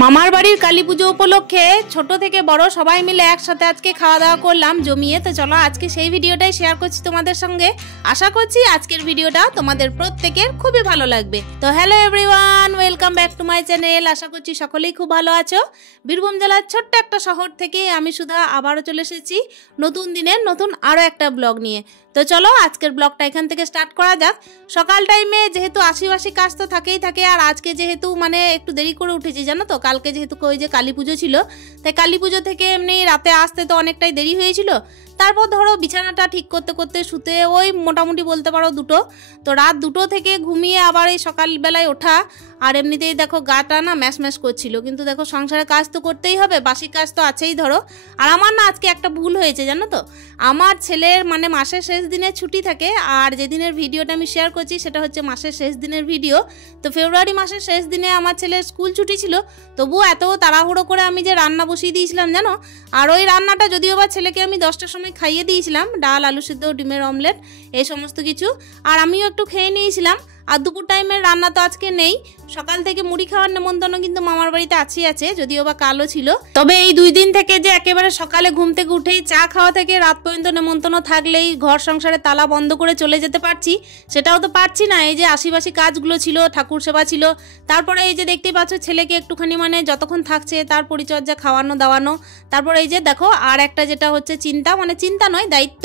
মামার বাড়ির কালী পুজো উপলক্ষে ছোট থেকে বড় সবাই মিলে একসাথে আজকে খাওয়া দাওয়া করলাম জমিয়ে। তো চলো আজকে সেই ভিডিওটাই শেয়ার করছি তোমাদের সঙ্গে। আশা করছি আজকের ভিডিওটা তোমাদের প্রত্যেকের খুবই ভালো লাগবে। তো hello everyone, welcome back to my channel. আশা করছি সকলেই খুব ভালো আছো। বীরভূম জেলার ছোট্ট একটা শহর থেকে আমি সুধা আবারও চলে এসেছি নতুন দিনের নতুন আরও একটা ব্লগ নিয়ে। তো চলো আজকের ব্লগটা এখান থেকে স্টার্ট করা যাক। সকাল টাইমে যেহেতু আশিবাসি কাজ তো থাকেই থাকে, আর আজকে যেহেতু মানে একটু দেরি করে উঠেছি জানো তো, কালকে যেহেতু ওই যে কালী পুজো ছিল, তাই কালী পুজো থেকে এমনি রাতে আসতে তো অনেকটাই দেরি হয়েছিল। তারপর ধরো বিছানাটা ঠিক করতে করতে শুতে ওই মোটামুটি বলতে পারো 2টো। তো রাত 2টো থেকে ঘুমিয়ে আবার এই সকালবেলায় ওঠা, আর এমনিতেই দেখো গাটা না ম্যাশ ম্যাশ করছিল। কিন্তু দেখো সংসারের কাজ তো করতেই হবে, বাসি কাজ তো আছেই ধরো। আর আমার না আজকে একটা ভুল হয়েছে জানো তো, আমার ছেলের মানে মাসের শেষ দিনে ছুটি থাকে, আর যেদিনের ভিডিওটা আমি শেয়ার করছি সেটা হচ্ছে মাসের শেষ দিনের ভিডিও। তো ফেব্রুয়ারি মাসের শেষ দিনে আমার ছেলের স্কুল ছুটি ছিল, তবুও এত তাড়াহুড়ো করে আমি যে রান্না বসিয়ে দিয়েছিলাম জানো। আর ওই রান্নাটা যদিও বা ছেলেকে আমি 10টার সময় খাইয়ে দিয়েছিলাম, ডাল আলু সিদ্ধ ডিমের অমলেট এই সমস্ত কিছু, আর আমিও একটু খেয়ে নিয়েছিলাম। আর দুপুর টাইমের রান্না তো আজকে নেই। সকাল থেকে মুড়ি খাওয়ার নেমন্তন্ন কিন্তু মামার বাড়িতে আছে, যদিও বা কালো ছিল। তবে এই 2 দিন থেকে যে একেবারে সকালে ঘুম থেকে উঠেই চা খাওয়া থেকে রাত পর্যন্ত নেমন্তন্ন থাকলেই ঘর সংসারে তালা বন্ধ করে চলে যেতে পারছি, সেটাও তো পারছি না। এই যে আশিবাসী কাজগুলো ছিল, ঠাকুর সেবা ছিল, তারপরে এই যে দেখতেই পাচ্ছ ছেলেকে একটুখানি মানে যতক্ষণ থাকছে তার পরিচর্যা, খাওয়ানো দাওয়ানো, তারপরে এই যে দেখো আর একটা যেটা হচ্ছে চিন্তা, মানে চিন্তা নয় দায়িত্ব।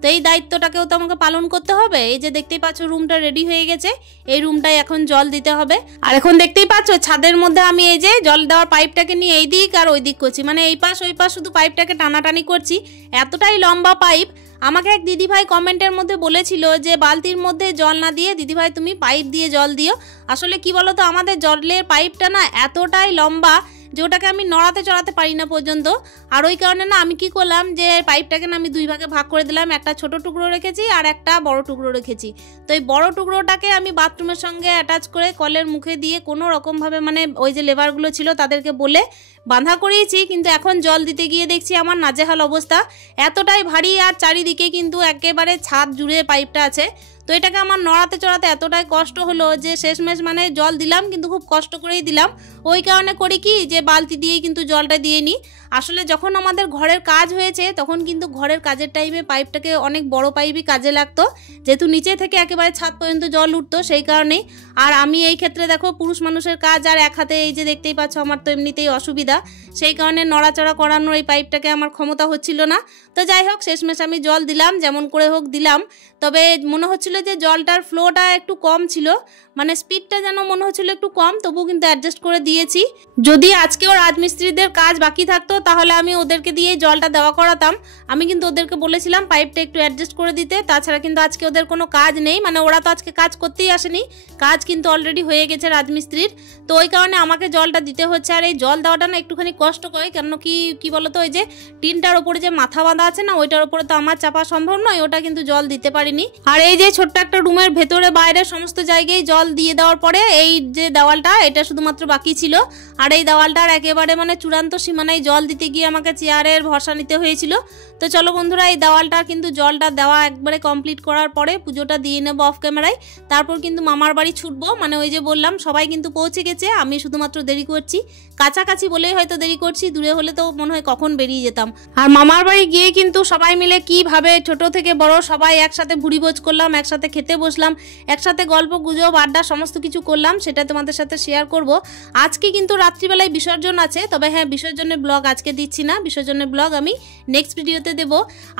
তো এই দায়িত্বটাকেও তো আমাকে পালন করতে হবে। এই যে দেখতেই পাচ্ছ রুমটা রেডি হয়ে গেছে, এই রুমটায় এখন জল দিতে হবে। আর এখন দেখতেই পাচ্ছ ছাদের মধ্যে আমি এই যে জল দেওয়ার পাইপটাকে নিয়ে এই দিক আর ওই দিক করছি, মানে এই পাশ ওই পাশ শুধু পাইপটাকে টানাটানি করছি। এতটাই লম্বা পাইপ। আমাকে এক দিদিভাই কমেন্টের মধ্যে বলেছিল যে বালতির মধ্যে জল না দিয়ে দিদিভাই তুমি পাইপ দিয়ে জল দিও। আসলে কি বলো তো, আমাদের জলের পাইপটা না এতটাই লম্বা যে ওটাকে আমি নড়াতে চড়াতে পারি না পর্যন্ত। আর ওই কারণে না আমি কি করলাম যে পাইপটাকে না আমি 2 ভাগে ভাগ করে দিলাম, একটা ছোট টুকরো রেখেছি আর একটা বড় টুকরো রেখেছি। তো এই বড় টুকরোটাকে আমি বাথরুমের সঙ্গে অ্যাটাচ করে কলের মুখে দিয়ে কোনো রকমভাবে মানে ওই যে লেবারগুলো ছিল তাদেরকে বলে বাঁধা করিয়েছি। কিন্তু এখন জল দিতে গিয়ে দেখছি আমার নাজেহাল অবস্থা, এতটাই ভারী, আর চারিদিকে কিন্তু একেবারে ছাদ জুড়ে পাইপটা আছে। তো এটাকে আমার নড়াতে চড়াতে এতটাই কষ্ট হলো যে শেষমেশ মানে জল দিলাম কিন্তু খুব কষ্ট করেই দিলাম। ওই কারণে করি কি যে বালতি দিয়েই কিন্তু জলটা দিয়ে নিই। আসলে যখন আমাদের ঘরের কাজ হয়েছে তখন কিন্তু ঘরের কাজের টাইমে পাইপটাকে অনেক বড় পাইপই কাজে লাগতো, যেহেতু নিচে থেকে একেবারে ছাদ পর্যন্ত জল উঠতো সেই কারণেই। আর আমি এই ক্ষেত্রে দেখো পুরুষ মানুষের কাজ, আর এক হাতে এই যে দেখতেই পাচ্ছ আমার তো এমনিতেই অসুবিধা, সেই কারণে নড়াচড়া করানোর এই পাইপটাকে আমার ক্ষমতা হচ্ছিল না। তো যাই হোক শেষমেশ আমি জল দিলাম, যেমন করে হোক দিলাম। তবে মনে হচ্ছিল যে জলটার ফ্লোটা একটু কম ছিল, মানে স্পিডটা যেন মনে হচ্ছিল একটু কম, তবু কিন্তু অ্যাডজাস্ট করে দিয়েছি। যদি আজকেও রাজমিস্ত্রিদের কাজ বাকি থাকতো তাহলে আমি ওদেরকে দিয়ে জলটা দেওয়া করাতাম। আমি কিন্তু ওদেরকে বলেছিলাম পাইপটা একটু অ্যাডজাস্ট করে দিতে। তাছাড়া কিন্তু আজকে ওদের কোনো কাজ নেই, মানে ওরা তো আজকে কাজ করতেই আসেনি, কাজ কিন্তু অলরেডি হয়ে গেছে রাজমিস্ত্রির। তো ওই কারণে আমাকে জলটা দিতে হচ্ছে। আর এই জল দেওয়াটা না একটুখানি কষ্ট করে, কেন কি বলতো, ওই যে টিনটার ওপরে যে মাথা বাঁধা আছে না, ওইটার ওপরে তো আমার চাপা সম্ভব নয়, ওটা কিন্তু জল দিতে পারিনি। আর এই যে ছোট্ট একটা রুমের ভেতরে বাইরে সমস্ত জায়গায় জল দিয়ে দেওয়ার পরে এই যে দেওয়ালটা, এটা শুধুমাত্র বাকি ছিল। আর এই দেওয়ালটার একেবারে মানে চূড়ান্ত সীমানায় জল দিতে গিয়ে আমাকে চেয়ারের ভরসা নিতে হয়েছিল। তো চলো বন্ধুরা, এই দেওয়ালটা কিন্তু জলটা দেওয়া একবারে কমপ্লিট করার পরে পুজোটা দিয়ে নেবো অফ ক্যামেরায়। তারপর কিন্তু মামার বাড়ি ছুটবো, মানে ওই যে বললাম সবাই কিন্তু পৌঁছে গেছে, আমি শুধুমাত্র দেরি করছি। কাছাকাছি বলেই হয়তো দেরি করছি, দূরে হলে তো মনে হয় কখন বেরিয়ে যেতাম। আর মামার বাড়ি গিয়ে কিন্তু সবাই মিলে কিভাবে ছোট থেকে বড় সবাই একসাথে ভুড়িভোজ করলাম, একসাথে খেতে বসলাম, একসাথে গল্প গুজব আড্ডা সমস্ত কিছু করলাম, সেটা তোমাদের সাথে শেয়ার করব। আজকে কিন্তু রাত্রিবেলায় বিসর্জন আছে, তবে হ্যাঁ বিসর্জনের ব্লগ আজকে দিচ্ছি না, বিসর্জনের ব্লগ আমি নেক্সট ভিডিওতে দেব।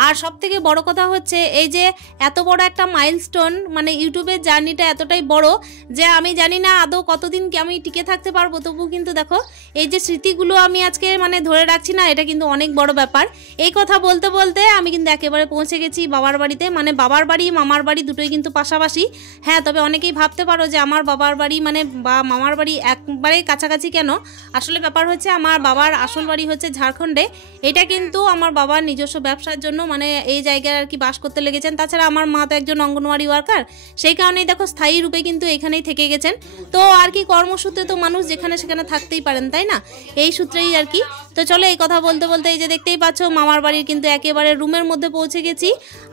আর সব থেকে বড় কথা হচ্ছে এই যে এত বড় একটা মাইলস্টোন, মানে ইউটিউবের জার্নিটা এতটাই বড় যে আমি জানি না আদৌ কতদিন কি আমি টিকে থাকতে পারবো। তবু কিন্তু দেখো এই যে স্মৃতিগুলো আমি আজকে মানে ধরে রাখছি না, এটা কিন্তু অনেক বড় ব্যাপার। এই কথা বলতে বলতে আমি কিন্তু একেবারে পৌঁছে গেছি বাবার বাড়িতে, মানে বাবার বাড়ি মামার বাড়ি দুটোই কিন্তু পাশাপাশি। হ্যাঁ তবে অনেকেই ভাবতে পারো যে আমার বাবার বাড়ি মানে বা মামার বাড়ি একবারে কাছাকাছি কেন। আসলে ব্যাপার হচ্ছে আমার বাবার আসল বাড়ি হচ্ছে ঝাড়খণ্ডে। এটা কিন্তু আমার বাবার নিজস্ব ব্যবসার জন্য মানে এই জায়গায় আর কি বাস করতে লেগেছেন। তাছাড়া আমার মা তো একজন অঙ্গনওয়াড়ি ওয়ার্কার, সেই কারণেই দেখো স্থায়ী রূপে কিন্তু এখানেই থেকে গেছেন। তো আর কি কর্মসূত্রে তো মানুষ যেখানে সেখানে থাকতেই পারেন, তাই না? এই সূত্রেই আর কি। তো চলো এই কথা বলতে বলতে এই যে দেখতেই পাচ্ছ মামার বাড়ির কিন্তু একেবারে রুমের মধ্যে পৌঁছে গেছি।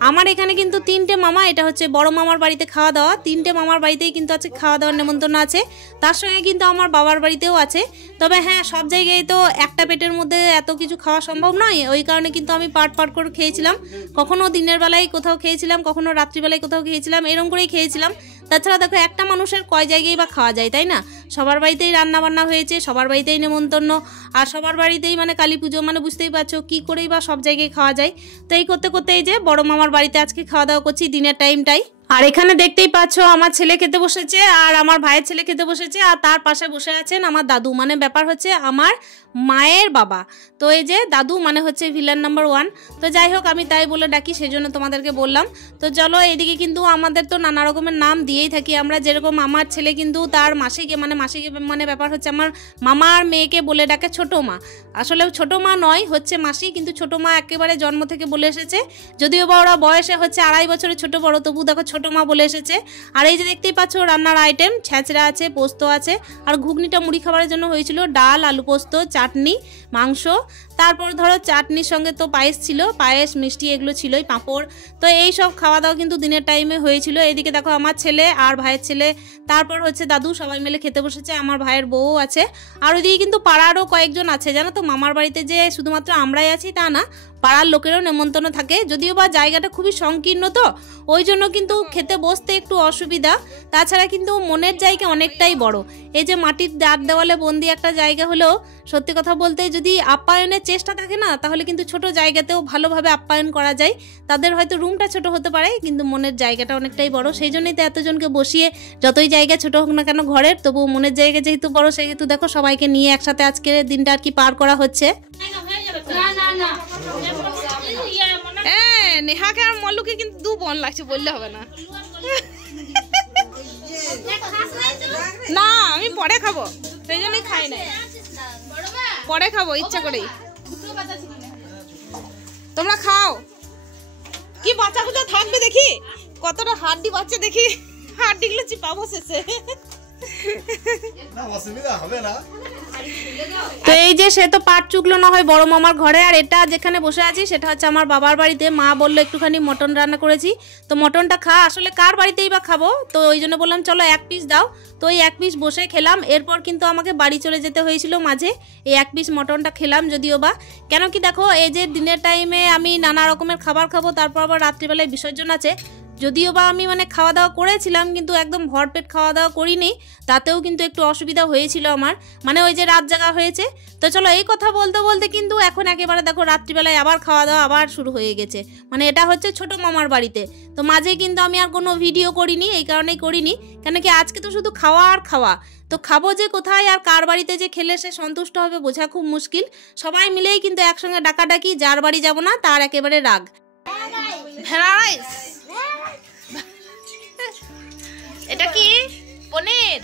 আমার এখানে কিন্তু 3টে মামা, এটা হচ্ছে বড় মামার বাড়িতে খাওয়া দাওয়া। 3টে মামার বাড়িতেই কিন্তু আছে খাওয়া দাওয়ার নেমন্তন্ন আছে, তার সঙ্গে কিন্তু আমার বাবার বাড়িতেও আছে। তবে হ্যাঁ, সব জায়গায় তো একটা পেটের মধ্যে এত কিছু খাওয়া সম্ভব নয়, ওই কারণে কিন্তু আমি পাট করে খেয়েছিলাম। কখনো দিনের বেলায় কোথাও খেয়েছিলাম, কখনো রাত্রিবেলায় কোথাও খেয়েছিলাম, এরকম করেই খেয়েছিলাম। তাছাড়া দেখো একটা মানুষের কয় জায়গায় বা খাওয়া যায়, তাই না? সবার বাড়িতেই রান্না বান্না হয়েছে, সবার বাড়িতেই নেমন্তন্ন, আর সবার বাড়িতেই মানে কালী পুজো, মানে বুঝতেই পারছো কী করেই বা সব জায়গায় খাওয়া যায়। তো এই করতে করতে এই যে বড় মামার বাড়িতে আজকে খাওয়া দাওয়া করছি দিনের টাইমটাই। আর এখানে দেখতেই পাচ্ছ আমার ছেলে খেতে বসেছে, আর আমার ভাইয়ের ছেলে খেতে বসেছে, আর তার পাশে বসে আছেন আমার দাদু, মানে ব্যাপার হচ্ছে আমার মায়ের বাবা। তো এই যে দাদু মানে হচ্ছে ভিলেন নাম্বার 1। তো যাই হোক, আমি তাই বলে ডাকি, সেই জন্য তোমাদেরকে বললাম। তো চলো, এদিকে কিন্তু আমাদের তো নানা রকমের নাম দিয়েই থাকি আমরা। যেরকম আমার ছেলে কিন্তু তার মাসিকে মানে ব্যাপার হচ্ছে আমার মামার মেয়েকে বলে ডাকে ছোট মা। আসলে ছোট মা নয়, হচ্ছে মাসি, কিন্তু ছোট মা একেবারে জন্ম থেকে বলে এসেছে। যদিও বা ওরা বয়সে হচ্ছে 2.5 বছরের ছোট বড়, তবু দেখো ছোট মা বলে এসেছে। আর এই যে দেখতেই পাচ্ছ রান্নার আইটেম, ছেঁচড়া আছে, পোস্ত আছে, আর ঘুগনিটা মুড়ি খাবারের জন্য হয়েছিল, ডাল, আলু পোস্ত, চাটনি, মাংস, তারপর ধরো চাটনির সঙ্গে তো পায়েস ছিল, পায়েস মিষ্টি এগুলো ছিলই, পাঁপড়। তো এই সব খাওয়া দাওয়া কিন্তু দিনের টাইমে হয়েছিল। এদিকে দেখো আমার ছেলে আর ভাইয়ের ছেলে, তারপর হচ্ছে দাদু, সবাই মিলে খেতে বসেছে। আমার ভাইয়ের বউ আছে, আর ওইদিকে কিন্তু পাড়ারও কয়েকজন আছে জানো তো। মামার বাড়িতে যে শুধুমাত্র আমরাই আছি তা না, পাড়ার লোকেরও নেমন্তন্ন থাকে। যদিও বা জায়গাটা খুবই সংকীর্ণ, তো ওই জন্য কিন্তু খেতে বসতে একটু অসুবিধা। তাছাড়া কিন্তু মনের জায়গা অনেকটাই বড়। এই যে মাটির দাঁত দেওয়ালে বন্দি একটা জায়গা হলেও সত্যি কথা বলতে যদি আপ্যায়নের চেষ্টা থাকে না, তাহলে কিন্তু ছোট জায়গাতেও ভালোভাবে আপ্যায়ন করা যায়। তাদের হয়তো রুমটা ছোট হতে পারে, কিন্তু মনের জায়গাটা অনেকটাই বড়। সেই জন্যই তো এতজনকে বসিয়ে, যতই জায়গা ছোট হোক না কেন ঘরের, তবু মনের জায়গা যেহেতু বড়, সেহেতু দেখো সবাইকে নিয়ে একসাথে আজকে দিনটা আর কি পার করা হচ্ছে। নেহাকে আর মল্লুকে কিন্তু 2 বোন লাগছে, বললে হবে না। না, আমি পরে খাবো, সেই জন্যই খাই না, পরে খাবো ইচ্ছা করেই। তোমরা খাও। কি বাচ্চা কুচা থাকবে দেখি, কতটা হাড্ডি বাচ্চা দেখি, হাড্ডিগুলো চিপাবো শেষে। তো এই যে সে তো পাট চুকলো না হয় বড় মামার ঘরে, আর এটা যেখানে বসে আছি সেটা হচ্ছে আমার বাবার বাড়িতে। মা বললো একটুখানি মটন রান্না করেছি, তো মটনটা খা। আসলে কার বাড়িতেই বা খাবো, তো ওই জন্য বললাম চলো 1 পিস দাও। তো ওই 1 পিস বসে খেলাম। এরপর কিন্তু আমাকে বাড়ি চলে যেতে হয়েছিল মাঝে, এই 1 পিস মটনটা খেলাম। যদিও বা কেন কি দেখো, এই যে দিনের টাইমে আমি নানা রকমের খাবার খাবো, তারপর আবার রাত্রিবেলায় বিসর্জন আছে। যদিও বা আমি মানে খাওয়া দাওয়া করেছিলাম, কিন্তু একদম ভরপেট খাওয়া দাওয়া করিনি, তাতেও কিন্তু একটু অসুবিধা হয়েছিল আমার, মানে ওই যে রাত জাগা হয়েছে। তো চলো এই কথা বলতে বলতে কিন্তু এখন একেবারে দেখো রাত্রিবেলায় আবার খাওয়া দাওয়া আবার শুরু হয়ে গেছে। মানে এটা হচ্ছে ছোট মামার বাড়িতে। তো মাঝে কিন্তু আমি আর কোনো ভিডিও করিনি, এই কারণেই করিনি, কেন কি আজকে তো শুধু খাওয়া আর খাওয়া। তো খাবো যে কোথায় আর কার বাড়িতে যে খেলে সে সন্তুষ্ট হবে বোঝা খুব মুশকিল। সবাই মিলেই কিন্তু একসঙ্গে ডাকাডাকি, যার বাড়ি যাব না তার একেবারে রাগ। ভেড়া রাইস, এটা কি পনির,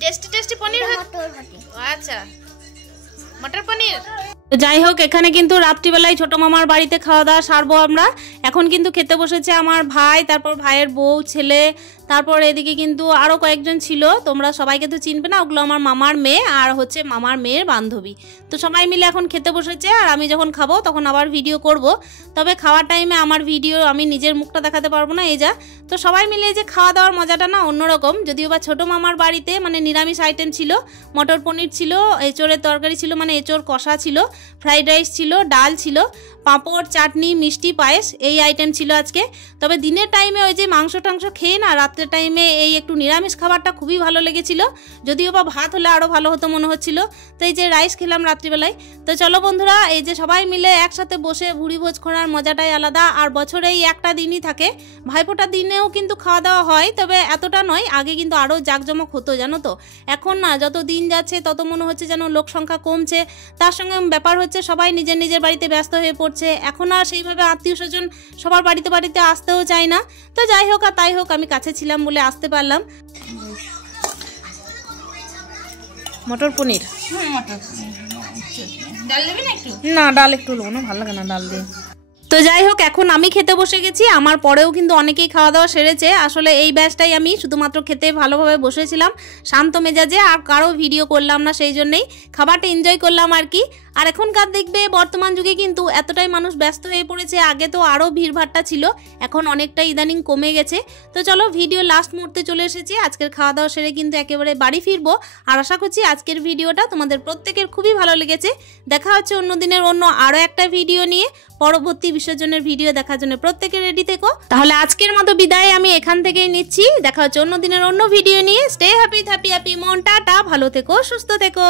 টেস্টি পনির। আচ্ছা, মটর পনির। যাই হোক, এখানে কিন্তু রাত্রিবেলায় ছোট মামার বাড়িতে খাওয়া দাওয়া সারবো আমরা। এখন কিন্তু খেতে বসেছে আমার ভাই, তারপর ভাইয়ের বউ, ছেলে, তারপর এদিকে কিন্তু আরও কয়েকজন ছিল। তোমরা সবাইকে তো চিনবে না, ওগুলো আমার মামার মেয়ে আর হচ্ছে মামার মেয়ের বান্ধবী। তো সবাই মিলে এখন খেতে বসেছে, আর আমি যখন খাবো তখন আবার ভিডিও করব। তবে খাওয়ার টাইমে আমার ভিডিও আমি নিজের মুখটা দেখাতে পারবো না, এই যা। তো সবাই মিলে যে খাওয়া দাওয়ার মজাটা না অন্যরকম। যদিও বা ছোটো মামার বাড়িতে মানে নিরামিষ আইটেম ছিল, মটর পনির ছিল, এঁচোড়ের তরকারি ছিল, মানে এঁচোড় কষা ছিল, ফ্রাইড রাইস ছিল, ডাল ছিল, পাঁপড়, চাটনি, মিষ্টি, পায়েস, এই আইটেম ছিল আজকে। তবে দিনের টাইমে ওই যে মাংস টাংস খেয়ে না, রাত্রের টাইমে এই একটু নিরামিষ খাবারটা খুবই ভালো লেগেছিল। যদিও বা ভাত হলে আরও ভালো হতো মনে হচ্ছিল। তো এই যে রাইস খেলাম রাত্রিবেলায়। তো চলো বন্ধুরা, এই যে সবাই মিলে একসাথে বসে ভুড়ি ভোজ করার মজাটাই আলাদা। আর বছরে এই একটা দিনই থাকে, ভাইফোঁটার দিনেও কিন্তু খাওয়া দাওয়া হয়, তবে এতটা নয়। আগে কিন্তু আরও জাঁকজমক হতো জানো তো। এখন না, যত দিন যাচ্ছে তত মনে হচ্ছে যেন লোক সংখ্যা কমছে। তার সঙ্গে ব্যাপার হচ্ছে সবাই নিজের নিজের বাড়িতে ব্যস্ত হয়ে পড়ছে। এখন আর সেইভাবে আত্মীয় স্বজন সবার বাড়িতে বাড়িতে আসতেও চায় না। তো যাই হোক আর তাই হোক, আমি কাছে ছিলাম বলে আসতে পারলাম। মটর পনির। মটর ডাল দেবে না একটু? না, ডাল একটু হলো না, ভালো লাগে না ডাল দিয়ে। তো যাই হোক, এখন আমি খেতে বসে গেছি। আমার পরেও কিন্তু অনেকেই খাওয়া দাওয়া সেরেছে। আসলে এই ব্যাচটাই আমি শুধুমাত্র খেতে ভালোভাবে বসেছিলাম শান্ত মেজাজে, আর কারো ভিডিও করলাম না, সেই জন্যেই খাবারটা এনজয় করলাম আর কি। আর এখনকার দেখবে বর্তমান যুগে কিন্তু এতটাই মানুষ ব্যস্ত হয়ে পড়েছে, আগে তো আরও ভিড়ভাট্টা ছিল, এখন অনেকটা ইদানিং কমে গেছে। তো চলো, ভিডিও লাস্ট মুহূর্তে চলে এসেছি। আজকের খাওয়া দাওয়া সেরে কিন্তু একেবারে বাড়ি ফিরবো। আর আশা করছি আজকের ভিডিওটা তোমাদের প্রত্যেকের খুবই ভালো লেগেছে। দেখা হচ্ছে অন্য দিনের অন্য আরও একটা ভিডিও নিয়ে। পরবর্তী বিসর্জনের ভিডিও দেখার জন্য প্রত্যেকে রেডি থেকো। তাহলে আজকের মতো বিদায় আমি এখান থেকেই নিচ্ছি। দেখা হচ্ছে অন্য দিনের অন্য ভিডিও নিয়ে। স্টে হ্যাপি, হ্যাপি হ্যাপি মন, টাটা, ভালো থেকো, সুস্থ থেকো।